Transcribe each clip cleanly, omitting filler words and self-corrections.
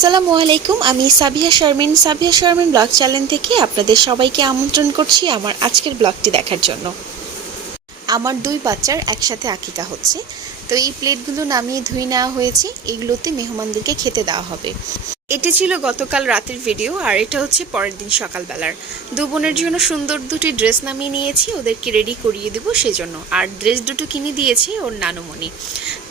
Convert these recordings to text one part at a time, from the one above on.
আসসালামু আলাইকুম। আমি সাবিহা শারমিন ব্লগ চ্যানেল থেকে আপনাদের সবাইকে আমন্ত্রণ করছি আমার আজকের ব্লগটি দেখার জন্য। আমার দুই বাচ্চার একসাথে আকিকা হচ্ছে, তো এই প্লেটগুলো নামিয়ে ধুয়ে নেওয়া হয়েছে, এগুলোতে মেহমানদেরকে খেতে দেওয়া হবে। এটি ছিল গতকাল রাতের ভিডিও, আর এটা হচ্ছে পরের দিন সকালবেলার। দু বোনের জন্য সুন্দর দুটি ড্রেস নামিয়ে নিয়েছি, ওদেরকে রেডি করিয়ে দেবো সেজন্য। আর ড্রেস দুটো কিনে দিয়েছে ওর নানুমণি।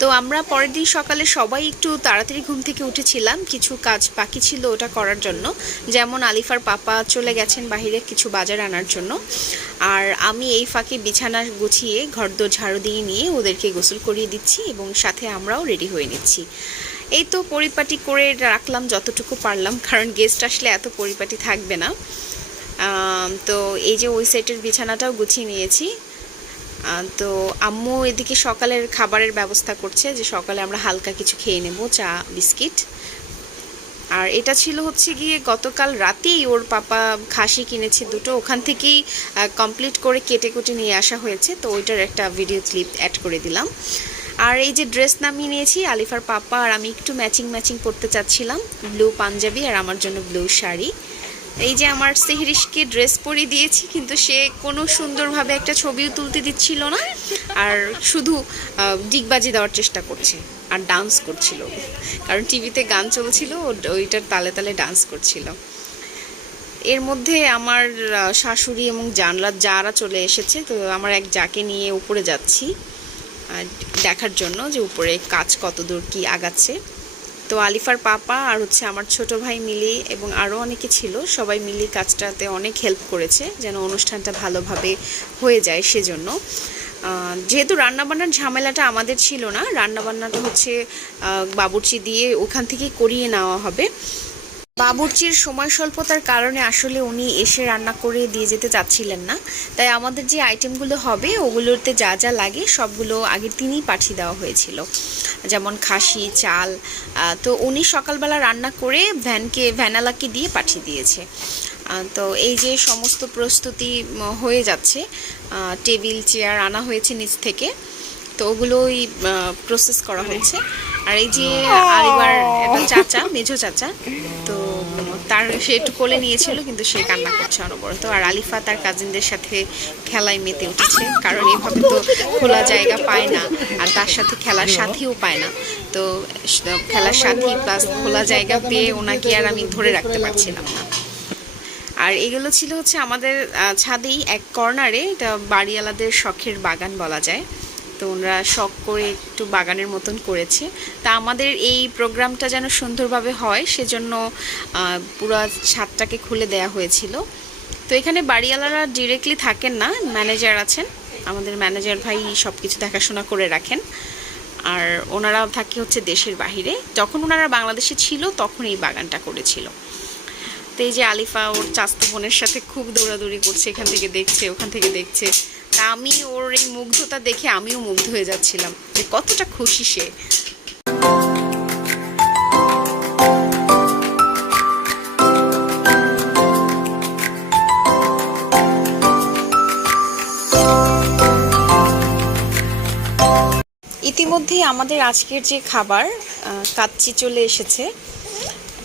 তো আমরা পরের দিন সকালে সবাই একটু তাড়াতাড়ি ঘুম থেকে উঠেছিলাম, কিছু কাজ বাকি ছিল ওটা করার জন্য। যেমন আলিফার পাপা চলে গেছেন বাইরে কিছু বাজার আনার জন্য, আর আমি এই ফাঁকে বিছানা গুছিয়ে ঘরদোর ঝাড়ু দিয়ে নিয়ে ওদেরকে গোসল করিয়ে দিচ্ছি এবং সাথে আমরাও রেডি হয়ে নিচ্ছি। এই তো পরিপাটি করে রাখলাম যতটুকু পারলাম, কারণ গেস্ট আসলে এত পরিপাটি থাকবে না। তো এই যে ওই সাইডের বিছানাটাও গুছিয়ে নিয়েছি। তো আম্মু এদিকে সকালের খাবারের ব্যবস্থা করছে, যে সকালে আমরা হালকা কিছু খেয়ে নেব, চা বিস্কিট। আর এটা ছিল হচ্ছে গিয়ে গতকাল রাতেই ওর পাপা খাসি কিনেছে দুটো, ওখান থেকেই কমপ্লিট করে কেটে কুটে নিয়ে আসা হয়েছে, তো ওইটার একটা ভিডিও ক্লিপ অ্যাড করে দিলাম। আর এই যে ড্রেস নামিয়ে নিয়েছি, আলিফার পাপা আর আমি একটু ম্যাচিং পরতে চাচ্ছিলাম, ব্লু পাঞ্জাবি আর আমার জন্য ব্লু শাড়ি। এই যে আমার সেহরিশকে ড্রেস পরিয়ে দিয়েছি, কিন্তু সে কোনো সুন্দরভাবে একটা ছবিও তুলতে দিচ্ছিল না, আর শুধু ডিগবাজি দেওয়ার চেষ্টা করছে আর ডান্স করছিল, কারণ টিভিতে গান চলছিল, ওইটার তালে তালে ডান্স করছিল। এর মধ্যে আমার শাশুড়ি এবং যারা চলে এসেছে, তো আমার এক যাকে নিয়ে উপরে যাচ্ছি দেখার জন্য যে উপরে কাজ কত দূর কী আগাচ্ছে। তো আলিফার পাপা আর হচ্ছে আমার ছোট ভাই মিলি এবং আরও অনেকে ছিল, সবাই মিলি কাজটাতে অনেক হেল্প করেছে যেন অনুষ্ঠানটা ভালোভাবে হয়ে যায়। সেজন্য যেহেতু রান্নাবান্নার ঝামেলাটা আমাদের ছিল না, রান্নাবান্নাটা হচ্ছে বাবুর্চি দিয়ে ওখান থেকেই করিয়ে নেওয়া হবে। বাবুর্চির সময় স্বল্পতার কারণে আসলে উনি এসে রান্না করে দিয়ে যেতে চাচ্ছিলেন না, তাই আমাদের যে আইটেমগুলো হবে ওগুলোতে যা যা লাগে সবগুলো আগে তিনিই পাঠিয়ে দেওয়া হয়েছিল, যেমন খাসি, চাল। তো উনি সকালবেলা রান্না করে ভ্যানালাকে দিয়ে পাঠিয়ে দিয়েছে। তো এই যে সমস্ত প্রস্তুতি হয়ে যাচ্ছে, টেবিল চেয়ার আনা হয়েছে নিচ থেকে, তো ওগুলোই প্রসেস করা হয়েছে। আর এই যে আরিবার একটা চাচা, মেঝো চাচা, তো সে একটু কোলে নিয়েছিল কিন্তু সে কান্না করছে অনবরত। আর আলিফা তার কাজিনদের সাথে খেলায় মেতে উঠেছে, কারণ এইভাবে তো খোলা জায়গা পায় না, আর তার সাথে খেলার সাথীও পায় না। তো খেলার সাথী প্লাস খোলা জায়গা পেয়ে ওনাকে আর আমি ধরে রাখতে পারছিলাম না। আর এগুলো ছিল হচ্ছে আমাদের ছাদেই এক কর্নারে, এটা বাড়িওয়ালাদের শখের বাগান বলা যায়, তো ওনারা শখ করে একটু বাগানের মতন করেছে। তা আমাদের এই প্রোগ্রামটা যেন সুন্দরভাবে হয় সেজন্য পুরো ছাদটাকে খুলে দেয়া হয়েছিল। তো এখানে বাড়িওয়ালারা ডিরেক্টলি থাকেন না, ম্যানেজার আছেন, আমাদের ম্যানেজার ভাই সব কিছু দেখাশোনা করে রাখেন। আর ওনারা থাকে হচ্ছে দেশের বাহিরে, যখন ওনারা বাংলাদেশে ছিল তখন এই বাগানটা করেছিল। তো এই যে আলিফা ওর চাস্তো বোনের সাথে খুব দৌড়াদৌড়ি করছে, এখান থেকে দেখছে ওখান থেকে দেখছে। তা আমি ওর এই মুগ্ধতা দেখে আমিও মুগ্ধ হয়ে যাচ্ছিলাম যে কতটা খুশি সে। ইতিমধ্যেই আমাদের আজকের যে খাবার কাচ্চি চলে এসেছে,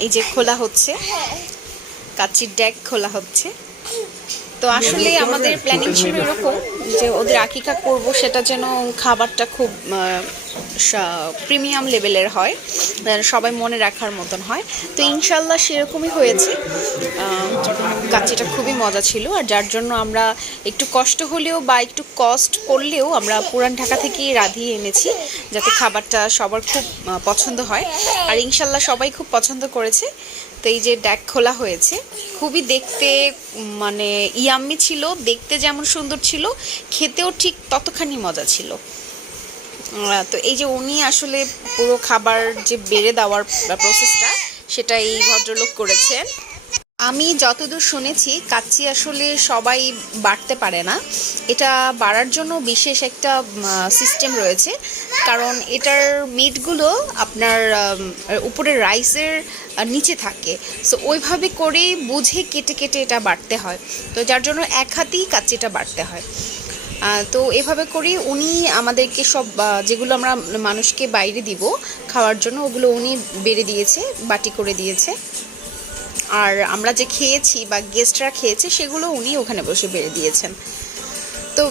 এই যে খোলা হচ্ছে, কাচ্চির ডেক খোলা হচ্ছে। তো আসলে আমাদের প্ল্যানিং ছিল এরকম যে ওদের আকিকা করব, সেটা যেন খাবারটা খুব প্রিমিয়াম লেভেলের হয়, সবাই মনে রাখার মতন হয়। তো ইনশাল্লাহ সেরকমই হয়েছে। কাচ্চিটা খুবই মজা ছিল, আর যার জন্য আমরা একটু কষ্ট হলেও বা একটু কস্ট করলেও আমরা পুরান ঢাকা থেকেই রাঁধিয়ে এনেছি, যাতে খাবারটা সবার খুব পছন্দ হয়। আর ইনশাল্লাহ সবাই খুব পছন্দ করেছে। তো এই যে ডেক খোলা হয়েছে, খুবই দেখতে মানে ইয়াম্মি ছিল, দেখতে যেমন সুন্দর ছিল খেতেও ঠিক ততখানি মজা ছিল। তো এই যে উনি আসলে পুরো খাবার যে বেড়ে দেওয়ার প্রসেসটা সেটা এই ভদ্রলোক করেছেন। আমি যতদূর শুনেছি কাচ্চি আসলে সবাই বাড়তে পারে না, এটা বাড়ার জন্য বিশেষ একটা সিস্টেম রয়েছে, কারণ এটার মিটগুলো আপনার উপরে রাইসের নিচে থাকে, সো ওইভাবে করে বুঝে কেটে কেটে এটা বাড়তে হয়, তো যার জন্য এক হাতেই কাচ্চিটা বাড়তে হয়। তো এভাবে করি উনি আমাদেরকে সব যেগুলো আমরা মানুষকে বাইরে দিব খাওয়ার জন্য ওগুলো উনি বেড়ে দিয়েছে, বাটি করে দিয়েছে। আর আমরা যে খেয়েছি বা গেস্টরা খেয়েছে সেগুলো উনি ওখানে বসে বেড়ে দিয়েছেন। তো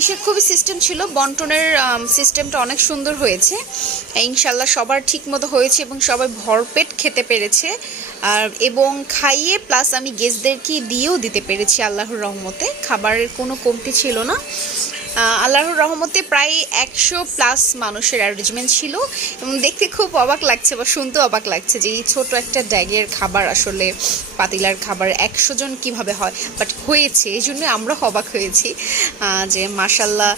ইসের খুবই সিস্টেম ছিল, বন্টনের সিস্টেমটা অনেক সুন্দর হয়েছে ইনশাল্লাহ। সবার ঠিক মতো হয়েছে এবং সবাই ভরপেট খেতে পেরেছে। এবং খাইয়ে প্লাস আমি গেস্টদেরকে দিয়েও দিতে পেরেছি আল্লাহর রহমতে। খাবারের কোনো কমতি ছিল না। আল্লাহর রহমতে প্রায় 100+ মানুষের অ্যারেঞ্জমেন্ট ছিল এবং দেখতে খুব অবাক লাগছে বা শুনতেও অবাক লাগছে যে এই ছোট একটা ড্যাগের খাবার, আসলে পাতিলার খাবার 100 জন কীভাবে হয়, বাট হয়েছে। এই জন্য আমরা অবাক হয়েছি যে মাশাল্লাহ।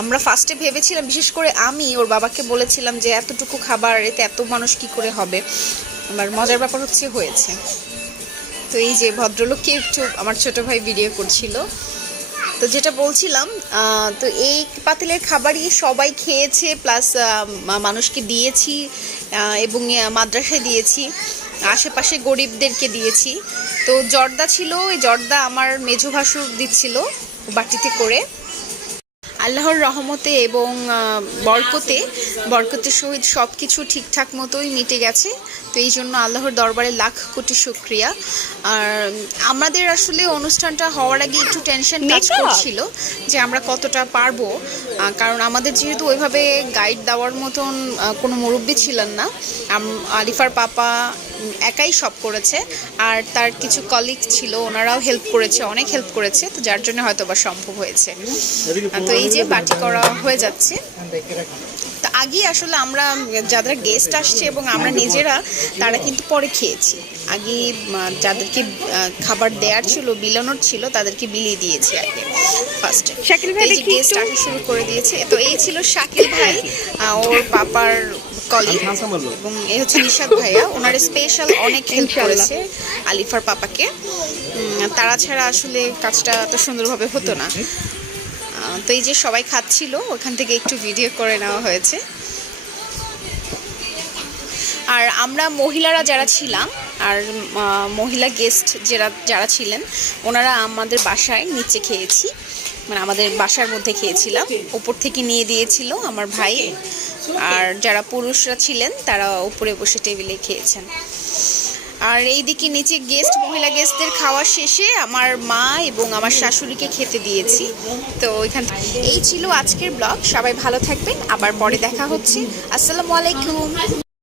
আমরা ফার্স্টে ভেবেছিলাম, বিশেষ করে আমি ওর বাবাকে বলেছিলাম যে এতটুকু খাবার এতে এত মানুষ কি করে হবে। আমার মজার ব্যাপার হয়েছে। তো এই যে ভদ্রলোককে একটু আমার ছোট ভাই ভিডিও করছিল। তো যেটা বলছিলাম, তো এই পাতিলের খাবারই সবাই খেয়েছে, প্লাস মানুষকে দিয়েছি এবং মাদ্রাসায় দিয়েছি, আশেপাশে গরিবদেরকে দিয়েছি। তো জর্দা ছিল, ওই জর্দা আমার মেজো ভাসুর দিচ্ছিল বাটিতে করে। আল্লাহর রহমতে এবং বরকতের সহিত সব কিছু ঠিকঠাক মতোই মিটে গেছে। তো এই জন্য আল্লাহর দরবারে লাখ কোটি শুকরিয়া। আর আমাদের আসলে অনুষ্ঠানটা হওয়ার আগে একটু টেনশন কাজ করছিল যে আমরা কতটা পারবো, কারণ আমাদের যেহেতু ওইভাবে গাইড দেওয়ার মতন কোনো মুরব্বি ছিলেন না। আলিফার পাপা একাই সব করেছে, আর তার কিছু কলিগ ছিল, ওনারাও হেল্প করেছে, অনেক হেল্প করেছে। তো যার জন্য হয়তো বা সম্ভব হয়েছে। তো এই যে বাটি করা হয়ে যাচ্ছে। তো আগে আসলে আমরা যারা গেস্ট আসছে এবং আমরা নিজেরা, তারা কিন্তু পরে খেয়েছি। আগে যাদেরকে খাবার দেওয়ার ছিল, বিলানোর ছিল, তাদেরকে বিলিয়ে দিয়েছি আগে ফার্স্টে। এই যে গেস্ট আসা শুরু করে দিয়েছে। তো এই ছিল শাকিল ভাই, ওর পাপার কলিগ, এবং এই হচ্ছে নিশাদ ভাইয়া। ওনার স্পেশাল অনেক হেল্প করেছে আলিফার পাপাকে। তারা ছাড়া আসলে কাজটা এত সুন্দরভাবে হতো না। তো এই যে সবাই খাচ্ছিল, ওখান থেকে একটু ভিডিও করে নেওয়া হয়েছে। আর আমরা মহিলারা যারা ছিলাম, আর মহিলা গেস্ট যারা ছিলেন, ওনারা আমাদের বাসায় নিচে খেয়েছি, মানে আমাদের বাসার মধ্যে খেয়েছিলাম। উপর থেকে নিয়ে দিয়েছিল আমার ভাই। আর যারা পুরুষরা ছিলেন তারা উপরে বসে টেবিলে খেয়েছেন। আর এইদিকে নিচে মহিলা গেস্টদের খাওয়া শেষে আমার মা এবং আমার শাশুড়িকে খেতে দিয়েছি। তো ওইখান থেকে এই ছিল আজকের ব্লগ। সবাই ভালো থাকবেন, আবার পরে দেখা হচ্ছে। আসসালামু আলাইকুম।